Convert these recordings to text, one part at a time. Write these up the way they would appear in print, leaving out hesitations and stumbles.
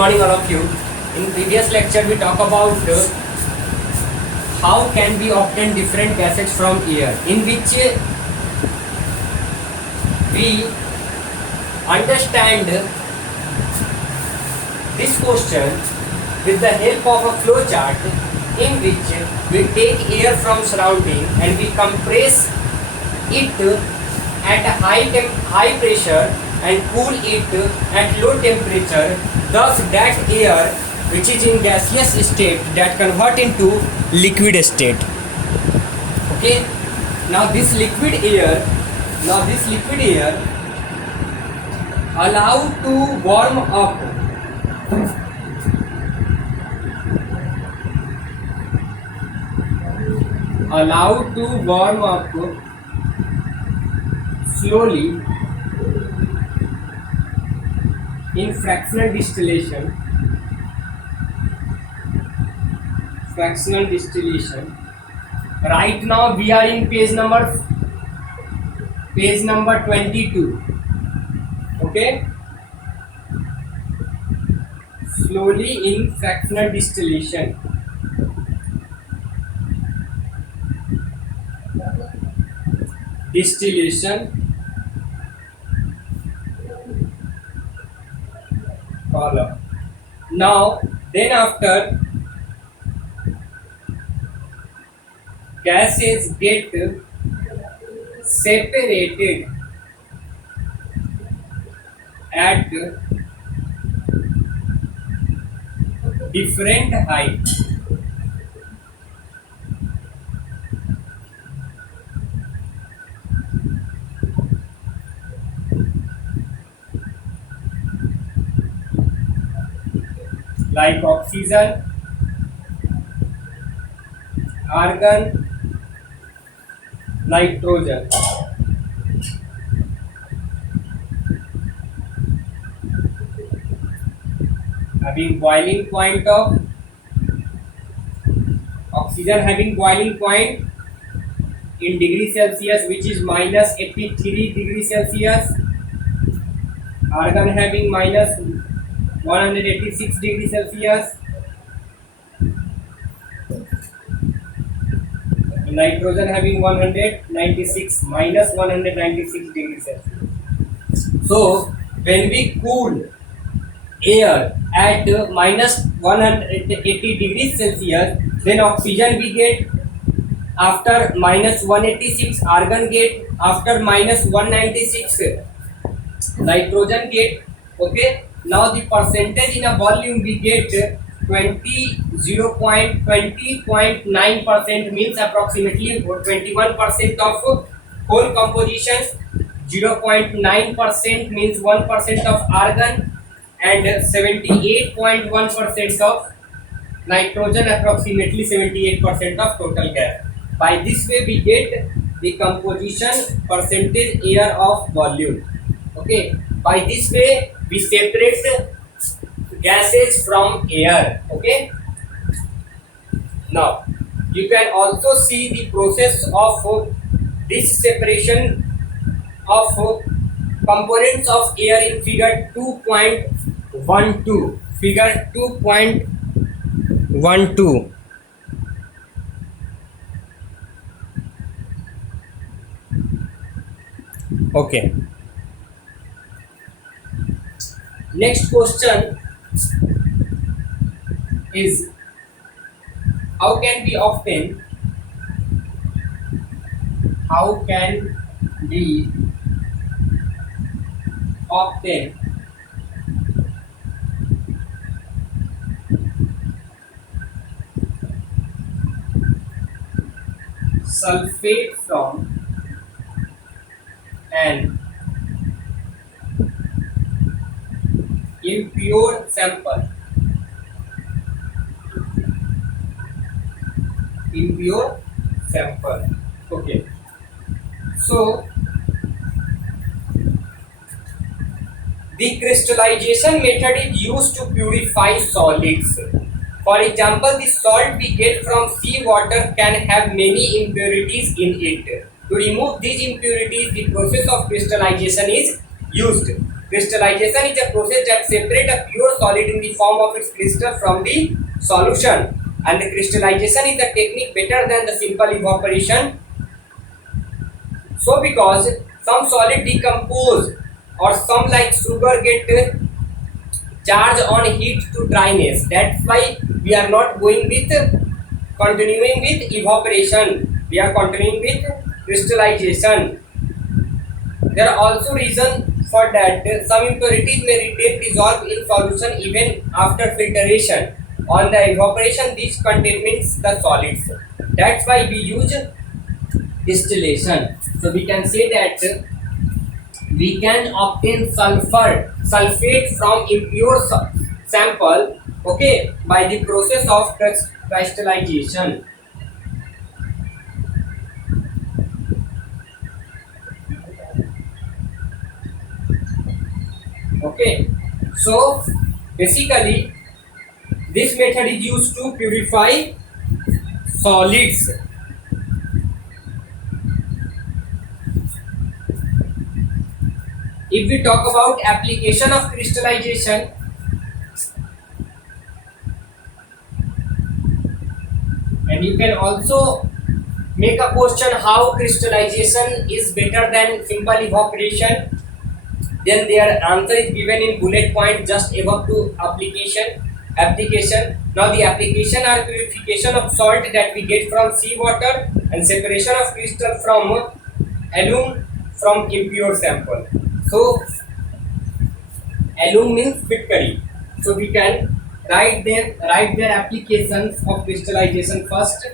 morning all of you. In previous lecture we talk about how can we obtain different gases from air, in which we understand this question with the help of a flow chart, in which we take air from surrounding and we compress it at a high pressure and cool it at low temperature. Thus that air which is in gaseous state that convert into liquid state. Okay, now this liquid air allowed to warm up slowly in fractional distillation. Right now we are in page number 22. Okay, slowly in fractional distillation. Column. Now then after gases get separated at different height. Like oxygen, argon, nitrogen. Having boiling point of oxygen, having boiling point in degree Celsius, which is minus 83 degree Celsius. Argon having minus 186 degree Celsius. Nitrogen having 196 minus 196 degree Celsius. So when we cool air at minus 180 degrees Celsius, then oxygen we get after minus 186, argon get after minus 196, nitrogen get. Okay, now the percentage in a volume we get 0.9%, means approximately 21% of whole compositions. 0.9% means 1% of argon and 78.1% of nitrogen, approximately 78% of total gas. By this way we get the composition percentage air of volume. Okay, by this way we separate gases from air. Okay, now you can also see the process of this separation of components of air in figure 2.12. Figure 2.12. Okay, next question is how can we obtain sulfate from an impure sample. Okay, so the crystallization method is used to purify solids. For example, the salt we get from seawater can have many impurities in it. To remove these impurities, the process of crystallization is used. Crystallization is a process that separates a pure solid in the form of its crystal from the solution. And the crystallization is a technique better than the simple evaporation. So because some solid decompose or some like sugar get charge on heat to dryness. That's why we are not going with continuing with evaporation. We are continuing with crystallization. There are also reasons for that. Some impurities may retain dissolve in solution even after filtration. On the evaporation, this contains the solids. That's why we use distillation. So we can say that we can obtain sulfate from impure sample, okay, by the process of crystallization. Okay, so basically this method is used to purify solids. If we talk about application of crystallization, and you can also make a question how crystallization is better than simple evaporation, then their answer is given in bullet point just above to application. Now the application are purification of salt that we get from seawater and separation of crystal from alum from impure sample. So alum means Pitcairn. So we can write their applications of crystallization first.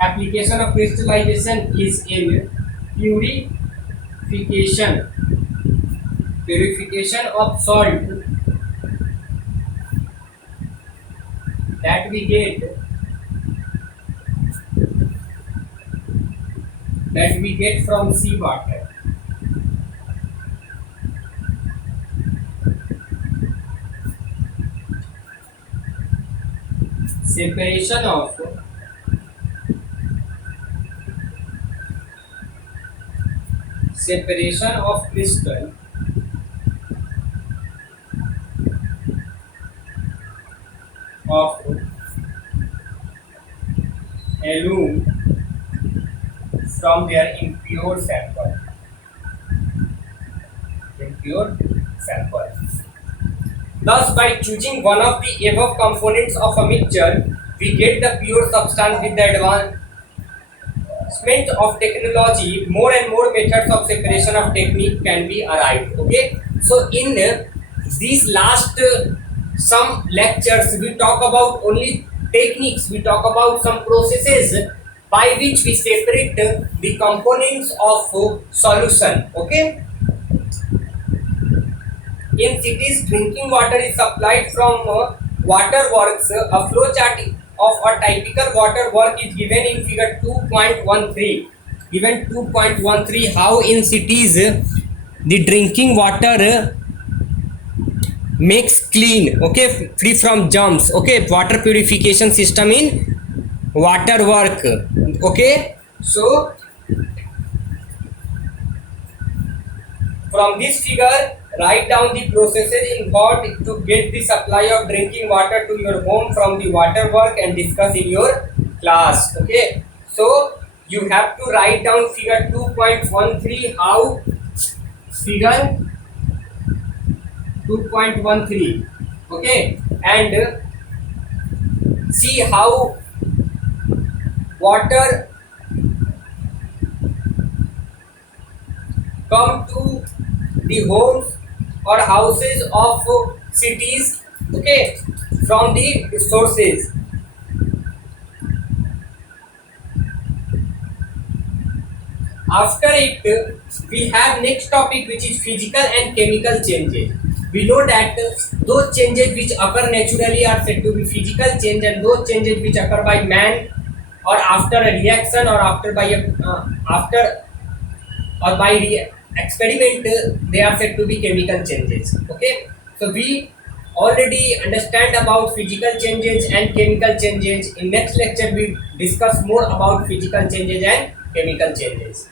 Application of crystallization is in purification of salt that we get from seawater. Separation of crystal of alum from their impure sample. Thus, by choosing one of the above components of a mixture, we get the pure substance. With the advancement of technology, more and more methods of separation of technique can be arrived. Okay, so in these last some lectures, we talk about only techniques. We talk about some processes by which we separate the components of solution. Okay. In cities, drinking water is supplied from water works. A flow chart of a typical water work is given in figure 2.13. Given 2.13, how in cities the drinking water makes clean, okay, free from germs. Okay, water purification system in water work. Okay, so from this figure, write down the processes involved to get the supply of drinking water to your home from the water work and discuss in your class. Okay, so you have to write down figure 2.13. How? Figure 2.13. Okay, and see how water come to the homes or houses of cities, okay, from the sources. After it, we have next topic, which is physical and chemical changes. We know that those changes which occur naturally are said to be physical change, and those changes which occur by man or after a reaction or after by a experiment, they are said to be chemical changes. Okay, so we already understand about physical changes and chemical changes. In next lecture, we discuss more about physical changes and chemical changes.